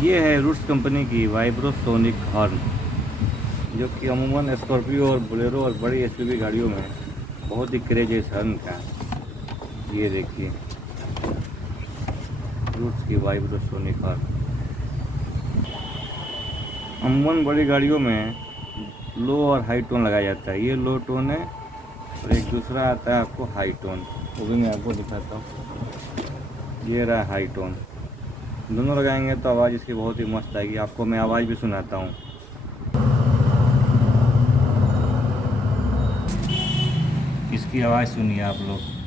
ये है roots company की वाइब्रोसोनिक हॉर्न, जो कि अमूमन स्कॉर्पियो और बोलेरो और बड़ी एसयूवी गाड़ियों में बहुत ही क्रेज है इस हॉर्न का। ये देखिए, रूट्स की वाइब्रोसोनिक हॉर्न अमूमन बड़ी गाड़ियों में लो और हाई टोन लगाया जाता है। ये लो टोन है और एक दूसरा आता है आपको हाई टोन, वो भी मैं आपको दिखाता हूँ। ये रहा हाई टोन। दोनों लगाएंगे तो आवाज़ इसकी बहुत ही मस्त आएगी। आपको मैं आवाज़ भी सुनाता हूँ। इसकी आवाज़ सुनिए आप लोग।